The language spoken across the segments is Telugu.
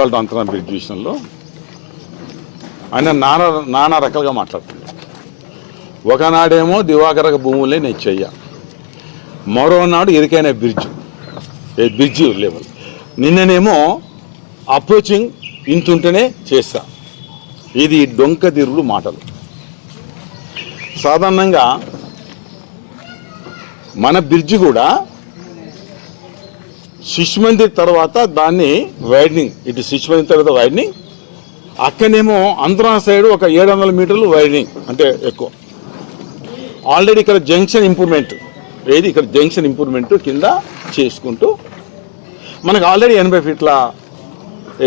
వాళ్ళ అంతరం బ్రిడ్జ్ విషయంలో ఆయన నానా నానా రకాలుగా మాట్లాడుతుంది ఒకనాడేమో దివాకరక భూములే నేను చెయ్య. మరోనాడు ఇరికైన బ్రిడ్జ్ ఏ బ్రిడ్జ్ లెవెల్ నిన్ననేమో అప్రోచింగ్ ఇంతుంటేనే చేస్తా. ఇది డొంక తిరుగుడు మాటలు. సాధారణంగా మన బ్రిడ్జ్ కూడా శిశు మందిర్ తర్వాత దాన్ని వైడనింగ్ ఇటు శిశు మందిర్ తర్వాత వైడనింగ్. అక్కడనేమో అంతరా సైడ్ ఒక ఏడు వందల మీటర్లు వైడనింగ్ అంటే ఎక్కువ. ఆల్రెడీ ఇక్కడ జంక్షన్ ఇంప్రూవ్మెంట్ ఏది ఇక్కడ జంక్షన్ ఇంప్రూవ్మెంట్ కింద చేసుకుంటూ మనకు ఆల్రెడీ ఎనభై ఫీట్ల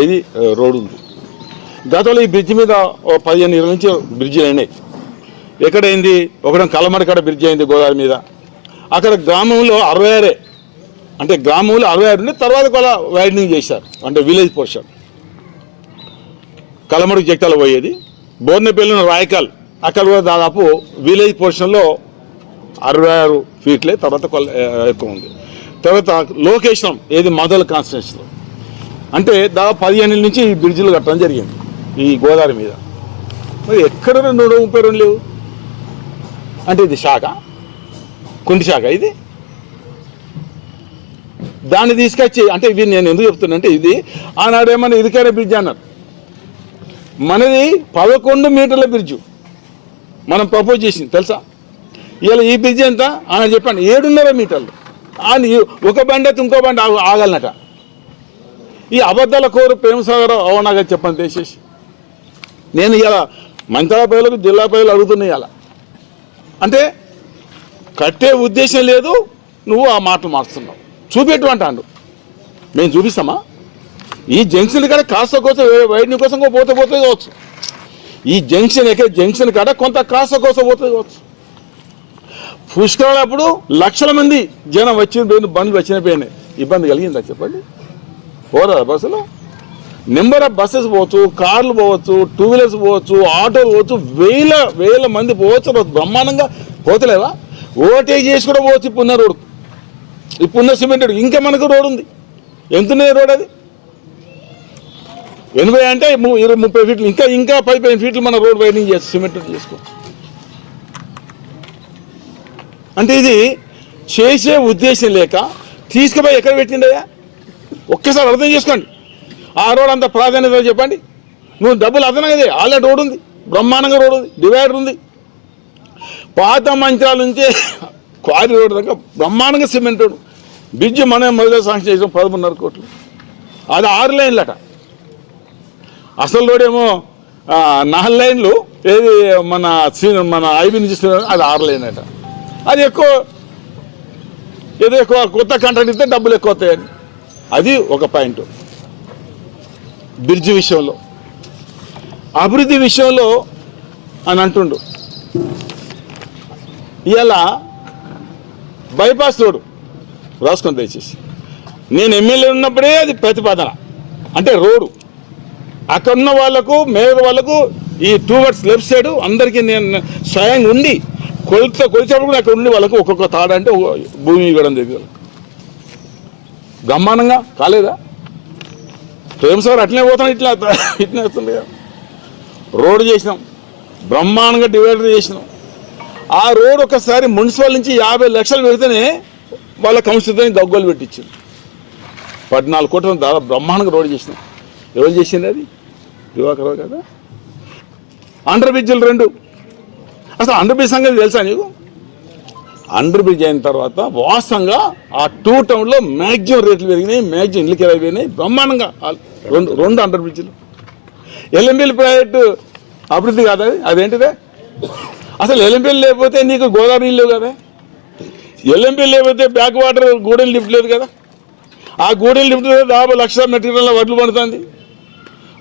ఏది రోడ్ ఉంది. గతంలో ఈ బ్రిడ్జ్ మీద ఓ పదిహేను ఇరవై నుంచి బ్రిడ్జిలు అయినాయి. ఎక్కడైంది? ఒకడం కలమడి కాడ బ్రిడ్జ్ అయింది గోదావరి మీద. అక్కడ గ్రామంలో అరవై ఆరే అంటే గ్రామంలో అరవై ఆరు ఉండి తర్వాత కూడా వైడనింగ్ చేశారు. అంటే విలేజ్ పోర్షన్ కలమడుగు జక్తాలు పోయేది. బోర్నపల్లి రాయకల్ అక్కడ కూడా దాదాపు విలేజ్ పోర్షన్లో అరవై ఆరు ఫీట్లే తర్వాత కొల్ల ఎక్కువ ఉంది. తర్వాత లోకేషన్ ఏది? మొదలు కాన్స్టిట్యూన్సీలో అంటే దాదాపు పదిహేను నుంచి ఈ బ్రిడ్జిలు కట్టడం జరిగింది ఈ గోదావరి మీద. మరి ఎక్కడ రెండు ముప్పై రెండు లేవు. అంటే ఇది శాఖ కుంటి శాఖ ఇది. దాన్ని తీసుకొచ్చి అంటే ఇవి నేను ఎందుకు చెప్తున్నా అంటే ఇది ఆనాడేమన్నా ఇదికైనా బ్రిడ్జ్ అన్నారు. మనది పదకొండు మీటర్ల బ్రిడ్జు మనం ప్రపోజ్ చేసింది తెలుసా? ఇలా ఈ బ్రిడ్జ్ ఎంత? ఆయన చెప్పండి ఏడున్నర మీటర్లు. ఆయన ఒక బండి అయితే ఇంకో బండి ఆగ- ఆగలనట ఈ అబద్ధాల కోరు ప్రేమసాగర్ అవునాగా చెప్పండి దయచేసి. నేను ఇలా మంత్రాల ప్రజలకు జిల్లా ప్రజలు అడుగుతున్నాయి ఇలా అంటే కట్టే ఉద్దేశం లేదు నువ్వు ఆ మాటలు మారుస్తున్నావు. చూపెట్టు అంటాడు. మేము చూపిస్తామా? ఈ జంక్షన్ కాడ కాస్త కోసం వైద్యం కోసం పోతే పోతే కావచ్చు. ఈ జంక్షన్ ఎక్కడ జంక్షన్ కాడ కొంత కాస్త కోసం పోతే కావచ్చు. పుష్కరాలప్పుడు లక్షల మంది జనం వచ్చిన పోయిన బండ్లు వచ్చిన పోయినాయి ఇబ్బంది కలిగిందా చెప్పండి? పోరా బస్సులో? నెంబర్ ఆఫ్ బస్సెస్ పోవచ్చు కార్లు పోవచ్చు టూ వీలర్స్ పోవచ్చు ఆటోలు పోవచ్చు వేల వేల మంది పోవచ్చు బ్రహ్మాండంగా పోతలేవా? ఓటేజ్ చేసి కూడా పోవచ్చు ఇప్పుడున్న రోడ్ ఇప్పుడున్న సిమెంటెడ్ ఇంకా మనకు రోడ్ ఉంది. ఎంత రోడ్ అది? ఎనభై అంటే ఇరవై ముప్పై ఫీట్లు ఇంకా ఇంకా పది పదిహేను ఫీట్లు మన రోడ్ వైడింగ్ చేసి సిమెంట్ రోడ్ చేసుకో అంటే ఇది చేసే ఉద్దేశం లేక తీసుకుపోయి ఎక్కడ పెట్టిండయా ఒక్కసారి అర్థం చేసుకోండి. ఆ రోడ్ అంత ప్రాధాన్యత చెప్పండి. నువ్వు డబ్బులు అదనగదే ఆల్రెడీ రోడ్ ఉంది. బ్రహ్మాండంగా రోడ్ ఉంది డివైడర్ ఉంది. పాత మంచాల నుంచి క్వారీ రోడ్ దాకా బ్రహ్మాండంగా సిమెంట్ బ్రిడ్జ్ మనం మొదలు శాంక్షన్ చేసాం పదమూడున్నర కోట్లు. అది ఆరు లైన్లట. అసలు రోడ్ ఏమో నాలుగు లైన్లు ఏది మన సీ- మన ఐబీ నుంచి అది ఆరు లైన్ అట. అది ఎక్కువ ఏదో ఎక్కువ కొత్త కాంట్రాక్ట్ ఇస్తే డబ్బులు ఎక్కువ అవుతాయని అది ఒక పాయింట్. బ్రిడ్జ్ విషయంలో. అభివృద్ధి విషయంలో అని అంటుండు. ఇలా బైపాస్ రోడ్ రాసుకొని దయచేసి. నేను ఎమ్మెల్యే ఉన్నప్పుడే అది ప్రతిపాదన. అంటే రోడ్డు. అక్కడ ఉన్న వాళ్ళకు మేయర్ వాళ్ళకు ఈ టూ వర్డ్స్ లెఫ్ట్ సైడ్ అందరికీ నేను స్వయంగా ఉండి కొలిత కొలిచేప్పుడు కూడా అక్కడ ఉండి వాళ్ళకు ఒక్కొక్క తాడ అంటే భూమి ఇవ్వడం జరిగింది. బ్రహ్మాండంగా కాలేదా? ప్రేమ సార్ అట్లనే పోతాం ఇట్లా ఇట్లా వస్తుంది కదా రోడ్డు చేసినాం. బ్రహ్మాండంగా డివైడర్ చేసినాం. ఆ రోడ్ ఒకసారి మున్సిపల్ నుంచి యాభై లక్షలు పెడితేనే వాళ్ళ కౌన్సిల్తో దగ్గోలు పెట్టించింది. పద్నాలుగు కోట్ల దాదాపు బ్రహ్మాండంగా రోడ్ చేసినాం. ఎవరు చేసింది అది? దివాకరావు కదా? అండర్ బ్రిడ్జ్లు రెండు. అసలు అండర్ బ్రిడ్జ్ సంగతి తెలుసా నీకు? అండర్ బ్రిడ్జ్ అయిన తర్వాత వాస్తవంగా ఆ టూ టౌన్లో మ్యాక్సిమం రేట్లు పెరిగినాయి మ్యాక్సిమం ఇళ్ళకి కిరాయి పోయినాయి బ్రహ్మాండంగా. రెండు రెండు అండర్ బ్రిడ్జ్లు. ఎల్ఎంబిల్ ప్రాజెక్టు అభివృద్ధి కాదు అది? అదేంటిదే? అసలు ఎల్ఎంబిల్ లేకపోతే నీకు గోదావరి నీళ్ళు లేవు కదా? ఎల్ఎంబిల్ లేకపోతే బ్యాక్ వాటర్ గూడెలు లిఫ్ట్ లేదు కదా? ఆ గూడెలు లిఫ్ట్ దాదాపు లక్ష మెటీరియల్ వడ్లు పడుతుంది.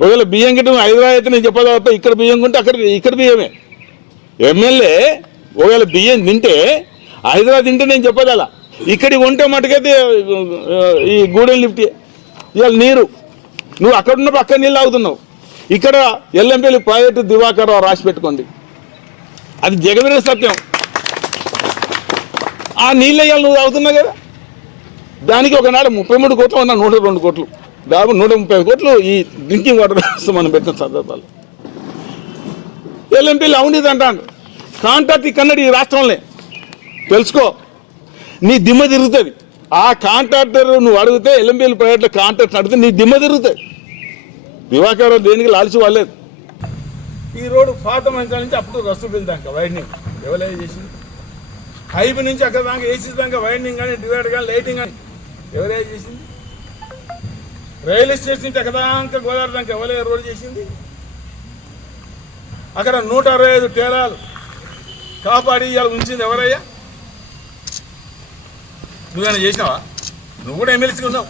ఒకవేళ బియ్యం గిట్ట హైదరాబాద్ అయితే నేను చెప్పాలి తప్ప ఇక్కడ బియ్యం కొంటే అక్కడ ఇక్కడ బియ్యమే. ఎమ్మెల్యే ఒకవేళ బియ్యం తింటే హైదరాబాద్ తింటే నేను చెప్పాలి అలా. ఇక్కడికి ఉంటే మటుకైతే ఈ గూడెం లిఫ్ట్ ఇవాళ నీరు. నువ్వు అక్కడ ఉన్నప్పుడు అక్కడ నీళ్ళు ఆగుతున్నావు ఇక్కడ ఎల్ఎంపీలు ప్రైవేటు దివాకర్ రాసి పెట్టుకోండి. అది జగవీర సత్యం. ఆ నీళ్ళయ్యాలు నువ్వు తాగుతున్నావు కదా? దానికి ఒకనాడు ముప్పై మూడు కోట్లు ఉన్నా నూట రెండు కోట్లు. దాదాపు నూట ముప్పై కోట్లు ఈ డ్రింకింగ్ వాటర్ కోసం మనం పెట్టిన సందర్భాలు. ఎల్ఎంపీలు అవునీది అంటాడు కాంట్రాక్ట్ ఇక్కడది ఈ రాష్ట్రంలో తెలుసుకో నీ దిమ్మ తిరుగుతుంది. ఆ కాంట్రాక్టర్ నువ్వు అడిగితే ఎల్ఎంపీలు ప్రైవేట్లో కాంట్రాక్ట్ అడిగితే నీ దిమ్మ తిరుగుతుంది. దివాకర్ దేనికి లాల్చి వాళ్ళేది ఈ రోడ్డు పాత మంచాల నుంచి అప్పుడు రస్తు దాకా వైండింగ్ ఎవరైనా చేసింది? హైబ్ నుంచి అక్కడ దాకా ఏసీ దాకా వైండింగ్ కానీ డివైడ్ కానీ లైటింగ్ కానీ. ఎవరైనా చేసింది? రైల్వే స్టేషన్ నుంచి అక్కడ దాకా గోదావరి దాకా ఎవరే రోడ్ చేసింది? అక్కడ నూట అరవై ఐదు టేరాలు కాపాడి ఇవాళ ఉంచింది ఎవరయ్యా? నువ్వేమైనా చేసినావా? నువ్వు కూడా ఎమ్మెల్సీ ఉన్నావు.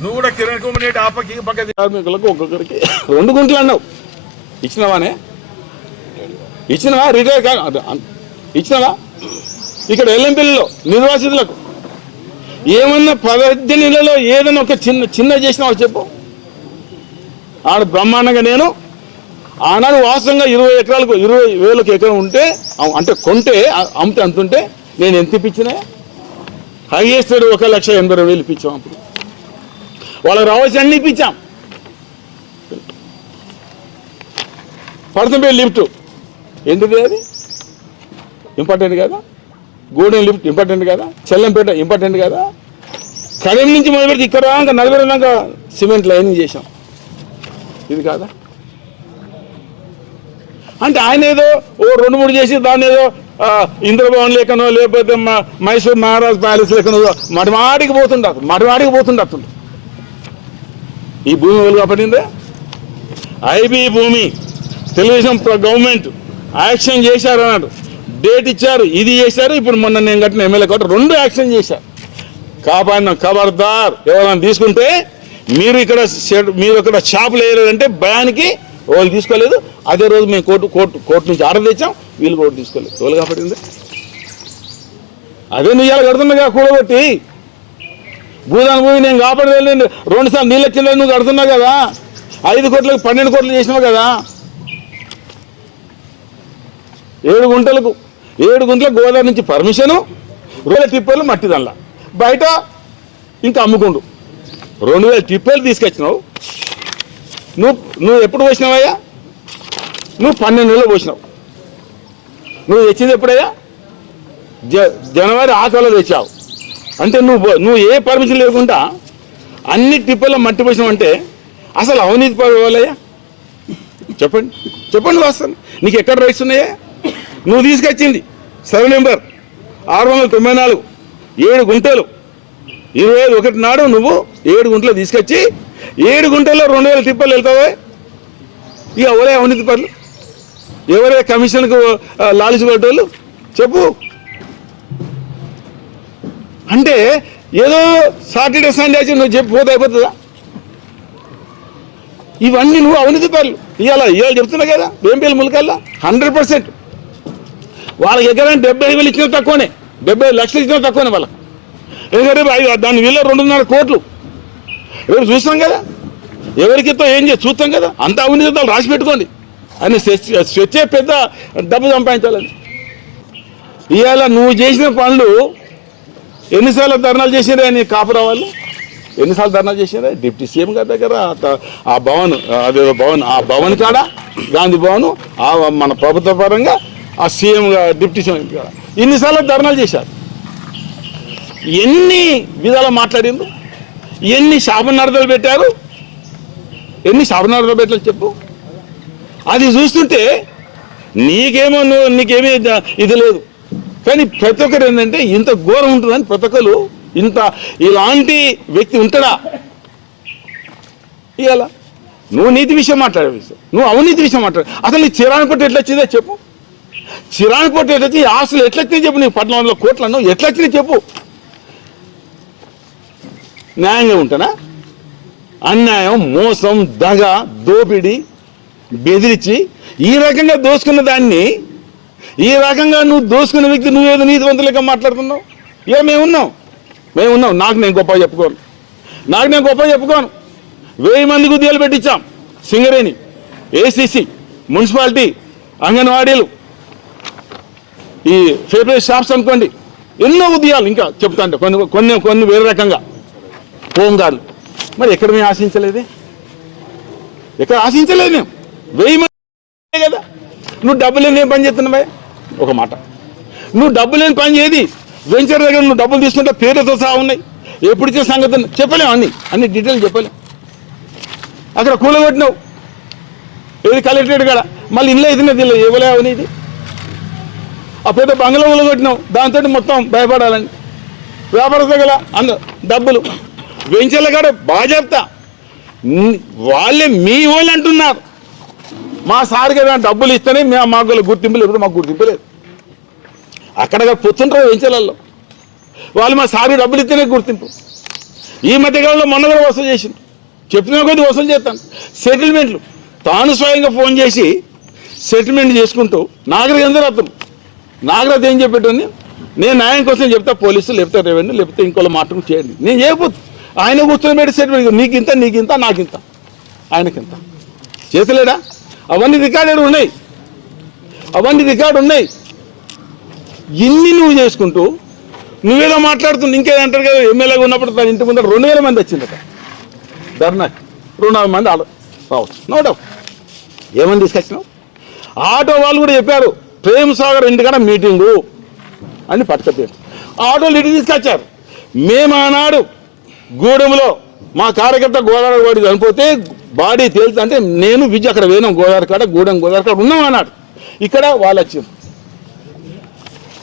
నువ్వు కూడా కిరణ్ కుమార్ రెడ్డి ఆ పక్క పక్క కార్మికులకు ఒక్కొక్కరికి రెండు గుంటలు అన్నావు. ఇచ్చినావానే? ఇచ్చినవా? రిటైర్ కా ఇచ్చినవా? ఇక్కడ ఎల్లంపల్లిలో నిర్వాసితులకు ఏమన్నా పద్దెనిమిది నెలలో ఏదైనా ఒక చిన్న చిన్న చేసినావా చెప్పు? ఆడ బ్రహ్మాండంగా నేను ఆనాడు వాస్తవంగా ఇరవై ఎకరాలకు ఇరవై వేలకు ఎకరం ఉంటే అంటే కొంటే అమ్మితే అంత ఉంటే నేను ఎంత ఇప్పించినా? హైయెస్ట్ ఒక లక్ష ఎనభై రెండు వేలు ఇప్పించాం అప్పుడు. వాళ్ళకి రావాల్సి అన్ని ఇప్పించాం. పడతంపేట లిఫ్ట్. ఎందుకు అది? ఇంపార్టెంట్ కదా? గూడెం లిఫ్ట్ ఇంపార్టెంట్ కదా? చెల్లంపేట ఇంపార్టెంట్ కదా? కడెం నుంచి మొదలు పెడితే ఇక్కడ దాకా నలభై దాకా సిమెంట్ లైనింగ్ చేసాం ఇది కాదా? అంటే ఆయన ఏదో ఓ రెండు మూడు చేసి దాన్ని ఏదో ఇంద్రభవన్ లేకనో లేకపోతే మైసూర్ మహారాజ్ ప్యాలెస్ లేకనో మడిమాడికి పోతుండదు మడిమాడికి పోతుండదు ఈ భూమి వెలుగు పడిందే ఐబీ భూమి. తెలుగుదేశం ప్ర- గవర్నమెంట్. యాక్షన్ చేశారు అన్నాడు. డేట్ ఇచ్చారు ఇది చేశారు ఇప్పుడు మొన్న నేను కట్టిన ఎమ్మెల్యే కాబట్టి రెండు యాక్షన్ చేశారు. కాపాడిన ఖబర్దార్ ఎవరైనా తీసుకుంటే మీరు ఇక్కడ మీరు ఇక్కడ షాపులు వేయలేదంటే భయానికి వాళ్ళు తీసుకోలేదు. అదే రోజు మేము కోర్టు కోర్టు కోర్టు నుంచి ఆర్డర్ తెచ్చాం వీళ్ళు కోర్టు తీసుకోలేదు. తోలు కాబట్టింది అదే నువ్వు ఇలా కడుతున్నాగా కూడబట్టి భూదాన్ భూమి నేను కాపాడలేదు రెండు సార్లు నీళ్ళు వచ్చిందని నువ్వు కడుతున్నావు కదా. ఐదు కోట్లకు పన్నెండు కోట్లు చేసినావు కదా. ఏడు గుంటలకు ఏడు గుంటల గోదావరి నుంచి పర్మిషను రెండు టిప్పర్లు మట్టి దానిలా బయట ఇంకా అమ్ముకుండు. రెండు వేల టిప్పర్లు తీసుకొచ్చినావు. నువ్వు నువ్వు ఎప్పుడు పోసినావయ్యా నువ్వు పన్నెండు నెలలు పోసినావు. నువ్వు తెచ్చింది ఎప్పుడయ్యా? జ జనవరి ఆకలో తెచ్చావు. అంటే నువ్వు నువ్వు ఏ పర్మిషన్ లేకుండా అన్ని టిప్పర్లో మట్టి పోసినావు అంటే అసలు అవినీతి పడవలయ్యా చెప్పండి. చెప్పండి వాస్తాను నీకు ఎక్కడ రైట్స్ ఉన్నాయా? నువ్వు తీసుకొచ్చింది. Survey number. ఆరు వందల తొంభై నాలుగు. ఏడు గుంటలు. ఇరవై ఐదు ఒకటి నాడు నువ్వు ఏడు గుంటలు తీసుకొచ్చి ఏడు గుంటల్లో రెండు వేల తిప్పలు వెళ్తావే? ఇక ఎవరే అవినీతి పనులు ఎవరే కమిషన్కు లాలిచి చెప్పు. అంటే ఏదో సాటర్డే సండే వచ్చి నువ్వు చెప్పి పోతే అయిపోతుందా? ఇవన్నీ నువ్వు అవినీతి పనులు ఇవాళ ఇవాళ చెప్తున్నా కదా వేంపేలు ములకల్లా? Hundred percent. వాళ్ళకి ఎకరానికి డెబ్బై ఐదు వేలు ఇచ్చిన తక్కువనే డెబ్బై ఐదు లక్షలు ఇచ్చిన తక్కువనే వాళ్ళకి. ఎందుకంటే రేపు ఐదు దాని విలువ రెండున్నర కోట్లు. రేపు చూస్తాం కదా? ఎవరికితో ఏం చేసి చూస్తాం కదా? అంత అవినీతి రాసి పెట్టుకోండి. అని స్వచ్ఛ- స్వచ్ఛే పెద్ద డబ్బు సంపాదించాలని. ఇవాళ నువ్వు చేసిన పనులు ఎన్నిసార్లు ధర్నాలు చేసిరే అని కాపురా వాళ్ళు? ఎన్నిసార్లు ధర్నా చేసిరే డిప్యూటీ సీఎం గారి దగ్గర ఆ భవన్ అదేదో భవన్ ఆ భవన్ కాడ? గాంధీ భవన్ ఆ మన ప్రభుత్వ పరంగా ఆ సీఎం డిప్యూటీ సీఎం కాడ ఇన్నిసార్లు ధర్నాలు చేశారు? ఎన్ని విధాలు మాట్లాడిండ్రు? ఎన్ని శాపనార్థాలు పెట్టారు? ఎన్ని శాపనార్థాలు పెట్టారు చెప్పు. అది చూస్తుంటే నీకేమో నువ్వు నీకేమీ ఇది లేదు. కానీ ప్రతి ఒక్కరు ఏంటంటే ఇంత ఘోరం ఉంటుందని ప్రతి ఒక్కరు ఇంత ఇలాంటి వ్యక్తి ఉంటాడా? ఇవాళ నువ్వు నీతి విషయం మాట్లాడే విషయం నువ్వు అవినీతి విషయం మాట్లాడు అసలు నీ చిరాని పొట్టు ఎట్లా వచ్చిందో చెప్పు. చిరాని పొట్టు ఆశలు వచ్చి ఆస్తులు చెప్పు నీకు పద్నాలుగు వందల కోట్లు అన్నావు ఎట్లొచ్చినాయి చెప్పు. న్యాయంగా ఉంటానా? అన్యాయం మోసం దగ దోపిడి బెదిరించి ఈ రకంగా దోసుకున్న దాన్ని ఈ రకంగా నువ్వు దోసుకున్న వ్యక్తి నువ్వేదో నీతివంతులుగా మాట్లాడుతున్నావు? ఏ మేము ఉన్నాం నాకు నేను గొప్ప చెప్పుకోను. నాకు నేను గొప్ప చెప్పుకోను. వెయ్యి మందికి ఉద్యోగాలు పెట్టించాం. సింగరేణి ఏసీసీ మున్సిపాలిటీ అంగన్వాడీలు ఈ ఫేవరెట్ షాప్స్ అనుకోండి ఎన్నో ఉదయాలు ఇంకా చెప్తాంటే కొన్ని కొన్ని కొన్ని వేరే రకంగా. హోంగార్డులు మరి ఎక్కడ మేము ఆశించలేదే? ఎక్కడ ఆశించలేదు మేము? వెయ్యి మంది కదా. నువ్వు డబ్బులు లేని పని చేస్తున్నావా? ఒక మాట. నువ్వు డబ్బు లేని పని చేయది వెంచర్ దగ్గర నువ్వు డబ్బులు తీసుకుంటే పేరుతో సహా ఉన్నాయి. ఎప్పుడు ఇచ్చే సంగతి చెప్పలేము అన్ని. అన్ని డీటెయిల్ చెప్పలేం. అక్కడ కూలగొట్టినావు. ఏది కలెక్టరేట్ కాడ? మళ్ళీ ఇల్లు అయితే తెలియదు ఇవ్వలే అనేది ఆ పెద్ద బంగ్లా కూలగొట్టినావు దాంతో మొత్తం భయపడాలని వ్యాపారస్తులు గల అంద డబ్బులు. వెంచర్ల కాడ బాగా చెప్తా. వాళ్ళే మీ వాళ్ళు అంటున్నారు. మా సార్ కదా డబ్బులు ఇస్తేనే మేము మాకు గుర్తింపు లేదు మాకు గుర్తింపు లేదు. అక్కడ పొత్తుంటారు వెంచర్లలో. వాళ్ళు మా సార్ డబ్బులు ఇస్తేనే గుర్తింపు. ఈ మధ్యకాలంలో మొన్న కూడా వసూలు చేసింది చెప్పిన కొద్ది వసూలు చేస్తాను. సెటిల్మెంట్లు తాను స్వయంగా ఫోన్ చేసి సెటిల్మెంట్ చేసుకుంటూ నాగరిక అందరూ అతను నాగరాజు ఏం చెప్పేటోని నేను న్యాయం కోసం చెప్తా పోలీసులు లేకపోతే రెవెన్యూ లేకపోతే ఇంకోళ్ళ మాటలు చేయండి. నేను చేయబోతు ఆయన కూర్చొని పెట్టి నీకు ఇంత నీకు ఇంత నాకు ఇంత. ఆయనకింత చేతలేడా అవన్నీ రికార్డు ఉన్నాయి. అవన్నీ రికార్డు ఉన్నాయి. ఇన్ని నువ్వు చేసుకుంటూ నువ్వేదో మాట్లాడుతుంది ఇంకేదో అంటారు కదా ఎమ్మెల్యేగా ఉన్నప్పుడు తన ఇంటి ముందర రెండు వేల మంది వచ్చిందట. ధర్నాకి రెండు వందల మంది ఆలో రావచ్చు. No doubt. ఏమని తీసుకొచ్చినావు ఆటో వాళ్ళు కూడా చెప్పారు. ప్రేమ్ సాగర్ ఇంటికాడ మీటింగు అని పట్టుకపోయారు ఆటోలు ఇటు తీసుకొచ్చారు. మేము ఆనాడు గూడెంలో మా కార్యకర్త గోదావరి వాడి చనిపోతే బాడీ తేలుతుంటే అంటే నేను విజయ్ అక్కడ పోయినాం గోదావరి కాడ గూడెం గోదావరి కాడ ఉన్నాం అన్నాడు ఇక్కడ వాళ్ళు వచ్చారు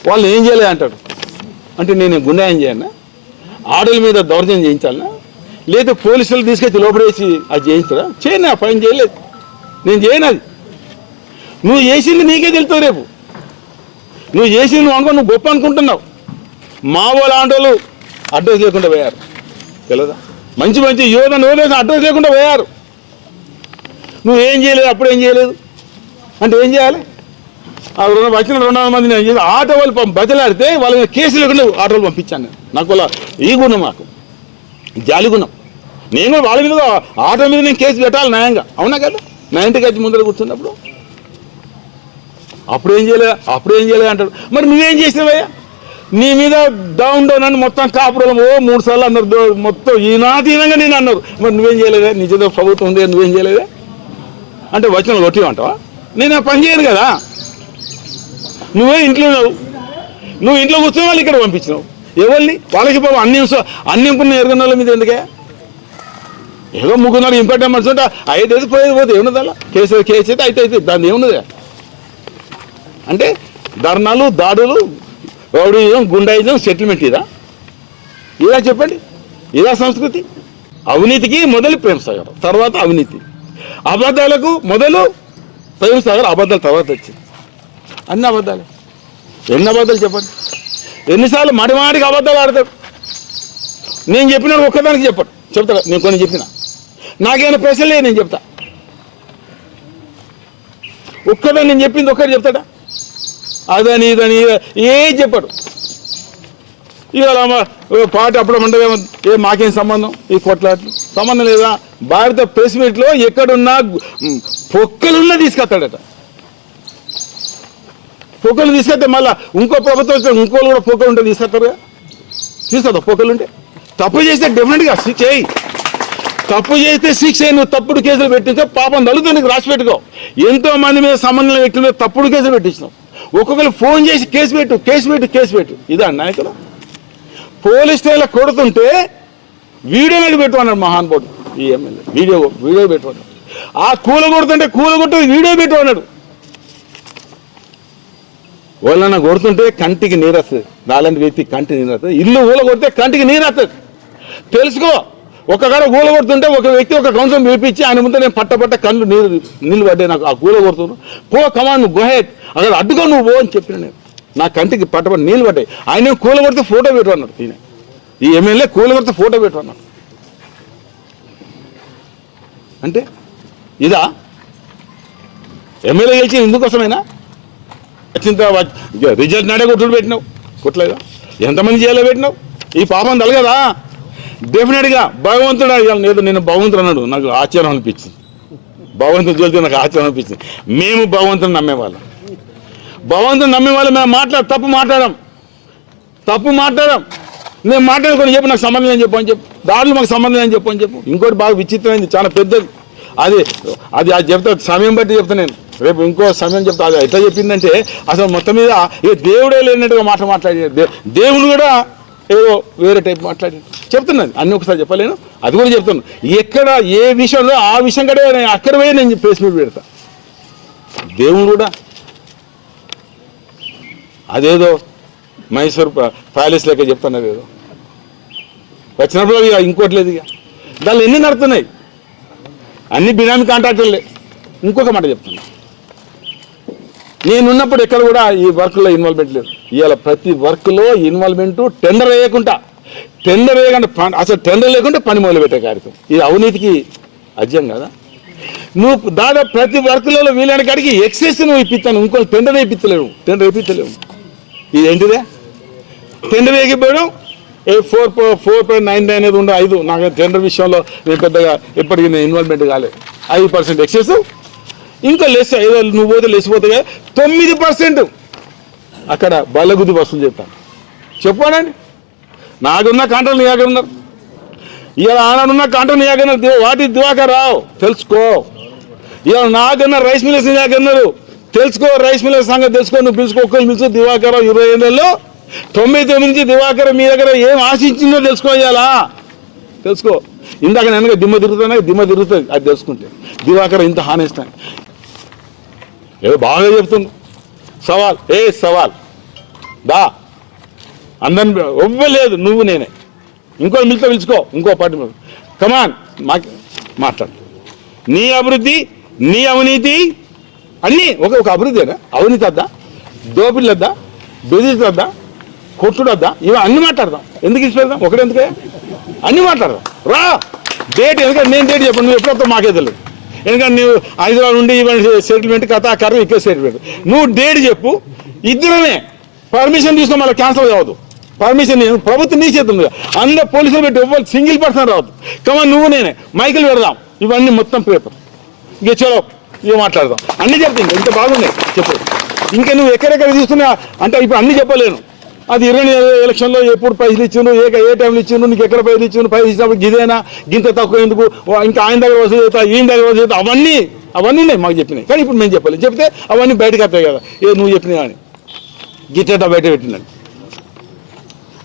వాళ్ళు ఏం చేయలేదు అంటాడు అంటే నేను గుండాయం చేయనా. ఆడల మీద దౌర్జన్యం చేయించాలనా? లేదా పోలీసులు తీసుకొచ్చి లోపడేసి అది చేయించరా? చేయను ఆ పని చేయలేదు. నేను చేయను అది నువ్వు చేసింది నీకే తెలుస్తుంది రేపు. నువ్వు చేసింది నువ్వు అనుకో నువ్వు గొప్ప అనుకుంటున్నావు. మా లాంటి వాళ్ళు అడ్రస్ లేకుండా పోయారు. తెలియదా మంచి మంచి యువత నోరేసిన అడ్రస్ లేకుండా పోయారు. నువ్వు ఏం చేయలేదు అప్పుడు ఏం చేయలేదు? అంటే ఏం చేయాలి? ఆ రెండు వచ్చిన రెండు వందల మంది నేను చేసి ఆటో వాళ్ళు పంప బతిలాడితే వాళ్ళ కేసు లేకుండా ఆటోలు పంపించాను నేను. నాకు వాళ్ళ ఈ గుణం మాకు. జాలి గుణం. నేను కూడా వాళ్ళ మీద ఆటో మీద నేను కేసు పెట్టాలి న్యాయంగా. అవునా కదా? నా ఇంటికి వచ్చి ముందర కూర్చున్నప్పుడు అప్పుడు ఏం చేయలే అప్పుడు ఏం చేయలే అంటాడు. మరి నువ్వేం చేసినవయ్యా? నీ మీద డౌన్ డౌన్ అని మొత్తం కాపురం ఓ మూడు సార్లు అన్నారు. మొత్తం ఈనాధీనంగా నేను అన్నారు మరి నువ్వేం చేయలేదా? నిజంగా ప్రభుత్వం ఉంది నువ్వేం చేయలేదా? అంటే వచ్చిన కొట్టివంటావా నేను ఆ పని చేయను కదా. నువ్వే ఇంట్లో ఉన్నావు. నువ్వు ఇంట్లో కూర్చున్న వాళ్ళు ఇక్కడ పంపించినావు. ఎవరిని? వాళ్ళకి పాపం అన్ని అన్ని ఇంపున్న ఎరుగున్న వాళ్ళ మీద ఎందుకే? ఏదో ముగ్గురు ఇంపార్టెంట్ మనిషి ఉంటే అయితే పోయేది పోతే ఏమున్నదా అలా కేసు కేసు అయితే అయితే అయితే దాన్ని ఏమున్నదా అంటే ధర్నాలు దాడులు రౌడీజం గుండాయిజం సెటిల్మెంట్ ఇదా? ఇదా చెప్పండి. ఇదా సంస్కృతి? అవినీతికి మొదలు ప్రేమ సాగర్ తర్వాత అవినీతి. అబద్ధాలకు మొదలు ప్రేమ సాగర్ అబద్ధాల తర్వాత వచ్చింది. అన్ని అబద్ధాలు. ఎన్ని అబద్ధాలు చెప్పండి? ఎన్నిసార్లు మడిమాడికి అబద్ధాలు ఆడతాడు నేను చెప్పిన ఒక్కదానికి చెప్పాడు చెప్తాడు నేను కొన్ని చెప్పిన. నాకేమైనా ప్రశ్నలే నేను చెప్తా. ఒక్కదాన్ని నేను చెప్పింది ఒక్కటి చెప్తాడా? అదని ఇదని ఏ చెప్పాడు. ఇవాళ పాట పార్టీ అప్పుడు ఉండవేమో ఏ మాకేం సంబంధం? ఈ కొట్లాట్లు. సంబంధం లేదా? భారత ప్రెస్ మీట్లో ఎక్కడున్నా మ్, పొక్కలున్నా తీసుకొస్తాడట. పొక్కలు తీసుకొస్తే మళ్ళా ఇంకో ప్రభుత్వం వస్తే ఇంకోళ్ళు కూడా పొక్కలు ఉంటే తీసుకొస్తారుగా? తీసుకొస్తావు? పొక్కలు ఉంటే? తప్పు చేస్తే డెఫినెట్గా శిక్ష చేయి తప్పు చేస్తే శిక్ష నువ్వు తప్పుడు కేసులు పెట్టించో పాపం తలుగుతుంది నీకు రాసి పెట్టుకో. ఎంతో మంది మీద సంబంధం వ్యక్తుల తప్పుడు కేసులు పెట్టించినావు. ఒక్కొక్కరు ఫోన్ చేసి కేసు పెట్టు కేసు పెట్టు కేసు పెట్టు. ఇదా నాయకులు పోలీస్ స్టేషన్లో కొడుతుంటే వీడియో నాకు పెట్టు అన్నాడు మహానుభావుడు ఈ ఎమ్మెల్యే వీడియో వీడియో పెట్టు ఆ కూల కొడుతుంటే కూల కొట్టు వీడియో పెట్టు అన్నాడు. కొడుతుంటే కంటికి నీరు వస్తుంది నాలాంటి వ్యక్తి కంటికి నీరు వస్తుంది ఇల్లు ఊల కొడితే కంటికి నీరు వస్తుంది తెలుసుకో ఒక కాడ కూల కొడుతుంటే ఒక వ్యక్తి ఒక కౌన్సిల్ పిలిపించి ఆయన ముందు నేను పట్టపట్ట కళ్ళు నీరు నీళ్ళు పడ్డాయి. నాకు ఆ కూల కొడుతున్నాను పో కమాన్ నువ్వు గోహెడ్ అక్కడ అడ్డుగా నువ్వు పో అని చెప్పిన నేను. నా కంటికి పట్టపట్ట నీళ్ళు పడ్డాయి. ఆయన కూల కొడితే ఫోటో పెట్టు ఈయన. ఈ ఎమ్మెల్యే కూల కొడితే ఫోటో పెట్టున్నాడు అంటే ఇదా? ఎమ్మెల్యే గెలిచి ఇందుకోసమేనా? వచ్చిన రిజల్ట్ నాడే కొట్టుడు పెట్టినావు. కొట్టలేదా? ఎంతమంది జైల్లో పెట్టినావు? ఈ పాపం తలగదా? డెఫినెట్గా భగవంతుడు అడిగాను లేదు నేను భగవంతుడు అన్నాడు. నాకు ఆశ్చర్యం అనిపించింది. భగవంతుడు చూస్తే నాకు ఆశ్చర్యం అనిపించింది. మేము భగవంతుని నమ్మేవాళ్ళం. భగవంతుని నమ్మేవాళ్ళం మేము మాట్లాడ తప్పు మాట్లాడాం. తప్పు మాట్లాడాం. నేను మాట్లాడుకొని చెప్పు నాకు సంబంధం అని చెప్పు అని చెప్పు. దారులు మాకు సంబంధం అని చెప్పు అని చెప్పు. ఇంకోటి బాగా విచిత్రమైంది చాలా పెద్దది. అది అది అది చెప్తా సమయం బట్టి చెప్తా నేను. రేపు ఇంకో సమయం చెప్తా. అది ఎట్లా చెప్పిందంటే అసలు మొత్తం మీద ఇక దేవుడే లేనట్టుగా మాట మాట్లాడే దేవుడు కూడా ఏదో వేరే టైప్ మాట్లాడి చెప్తున్నాను. అన్ని ఒకసారి చెప్పలేను. అది కూడా చెప్తున్నాను. ఎక్కడ ఏ విషయంలో ఆ విషయం కూడా నేను అక్కడ పోయి నేను ప్లేస్ మీరు పెడతా. దేవుడు కూడా అదేదో మైసూర్ ప- ప్యాలెస్ లెక్క చెప్తున్నది ఏదో. వచ్చినప్పుడు ఇక ఇంకోటి లేదు ఇక. దానిలో ఎన్ని నడుతున్నాయి? అన్ని బినామీ కాంట్రాక్టర్లే. ఇంకొక మాట చెప్తున్నాను నేనున్నప్పుడు ఎక్కడ కూడా ఈ వర్క్లో ఇన్వాల్వ్మెంట్ లేదు. ఇవాళ ప్రతి వర్క్లో ఇన్వాల్వ్మెంట్ టెండర్ వేయకుండా టెండర్ వేయకుండా పని- అసలు టెండర్ లేకుండా పని మొదలుపెట్టే కార్యక్రమం. ఇది అవినీతికి అజ్యం కదా? నువ్వు దాదాపు ప్రతి వర్క్లలో వీలైన కాడికి ఎక్సైజ్ నువ్వు ఇప్పిస్తాను ఇంకో టెండర్ వేయించలేవు టెండర్ వేయించలేవు ఇది ఏంటిదే? Tender వేయకపోవడం A four four point nine nine అనేది ఉండే ఐదు. నాకు టెండర్ విషయంలో నేను పెద్దగా ఎప్పటికీ నేను ఇన్వాల్వ్మెంట్ కాలేదు ఐదు పర్సెంట్ ఎక్సెస్ ఇంకా లెస్ ఏదో నువ్వు పోతే లెస్ పోతే తొమ్మిది పర్సెంట్ అక్కడ బలగుద్ది వసూలు చెప్తాను చెప్పానండి. నాకున్న కాంట్రాక్ట్ నీ దగ్గర ఉన్నారు ఇవాళ ఆనాడున్న కాంట్రాక్ట్ నీ దగ్గర వాటి దివాకర్ రావు తెలుసుకో. ఇవాళ నాకన్నా రైస్ మిల్లర్స్ నీ దగ్గర ఉన్నారు. తెలుసుకో రైస్ మిల్లర్ సంగతి తెలుసుకో. నువ్వు పిలుచుకో ఒక్కరు పిలుచు దివాకర్ ఇరవై ఏళ్ళలో తొమ్మిది తొమ్మిది నుంచి దివాకర్ మీ దగ్గర ఏం ఆశించిందో తెలుసుకో ఇవాళ. తెలుసుకో. ఇందాక నేను దిమ్మ తిరుగుతాను దిమ్మ తిరుగుతుంది అది తెలుసుకుంటే. దివాకర్ ఇంత హానిస్తాను ఏదో బాగా చెప్తుంది. సవాల్ ఏ సవాల్? దా. అందరిని ఇవ్వలేదు నువ్వు నేనే. ఇంకో మిల్తో పిలుచుకో ఇంకో పార్టీ కమాన్ మా మాట్లాడు. నీ అభివృద్ధి నీ అవినీతి అన్నీ ఒక ఒక అభివృద్ధి అవినీతి వద్దా? దోపిడీ వద్దా? బెదిరిత వద్దా? కొట్టుడు వద్దా? ఇవి అన్నీ మాట్లాడదాం. ఎందుకు ఇచ్చి ఒకటి ఎందుకే అన్నీ మాట్లాడదాం. రా! డేట్ ఎందుకంటే నేను డేట్ చెప్పండి నువ్వు ఎప్పుడొస్తా మాకే తెలియదు ఎందుకంటే నువ్వు హైదరాబాద్ నుండి ఇవన్నీ సెటిల్మెంట్ కథ కర్ర ఇక్కడ సెటిల్మెంట్ నువ్వు డేట్ చెప్పు ఇద్దరమే పర్మిషన్ తీసుకో మళ్ళీ క్యాన్సిల్ కావద్దు. పర్మిషన్ నేను ప్రభుత్వం నీ చేతి ఉంది పోలీసులు పెట్టి ఎవ్వరు సింగిల్ పర్సన్ రావద్దు. కమా నువ్వు నేనే. మైకిల్ పెడదాం. ఇవన్నీ మొత్తం పేపర్ ఇక చలో ఇవి మాట్లాడదాం. అన్నీ చెప్తా ఇంకా ఇంత బాగున్నాయి. చెప్పు. ఇంకా నువ్వు ఎక్కడెక్కడ తీసుకున్నా అంటే ఇప్పుడు అన్ని చెప్పలేను. అది ఇరవై ఎలక్షన్లో ఎప్పుడు పైసలు ఇచ్చిండు ఏ ఏ టైంలో ఇచ్చిండు నీకు ఎక్కడ పైసలు ఇచ్చిండు పైసలు ఇచ్చినప్పుడు గిదేనా? గింత తక్కువ ఎందుకు? ఇంకా ఆయన దగ్గర వసూలు చేస్తా ఈయన దగ్గర వసూలు చేస్తా. అవన్నీ అవన్నీ ఉన్నాయి మాకు చెప్పినాయి కానీ ఇప్పుడు మేము చెప్పలేదు. చెప్తే అవన్నీ బయటకు వస్తాయి కదా. ఏ నువ్వు చెప్పినా అని గిట్టేట బయట పెట్టినాను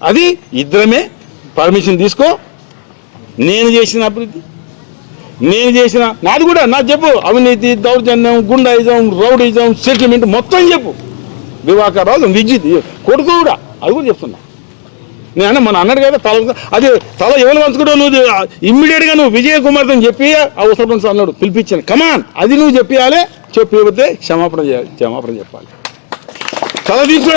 అది ఇద్దరమే పర్మిషన్ తీసుకో. నేను చేసిన అభివృద్ధి. నేను చేసిన నాది కూడా నాకు చెప్పు. అవినీతి దౌర్జన్యం గుండాయిజం రౌడీజం సెటిల్మెంట్ మొత్తం చెప్పు. దివాకర్ రాజు విద్యుత్ కొడుకు కూడా. అది కూడా చెప్తున్నా. నేను మన అన్నాడు కదా తల అది తల ఎవరు పంచుకుంటావు నువ్వు ఇమ్మీడియట్గా నువ్వు విజయ కుమార్తో చెప్పి అవసరం అన్నాడు పిలిపించాను. కమాన్ అది నువ్వు చెప్పియాలి చెప్పిపోతే క్షమాపణ క్షమాపణ చెప్పాలి. తల తీసుకుని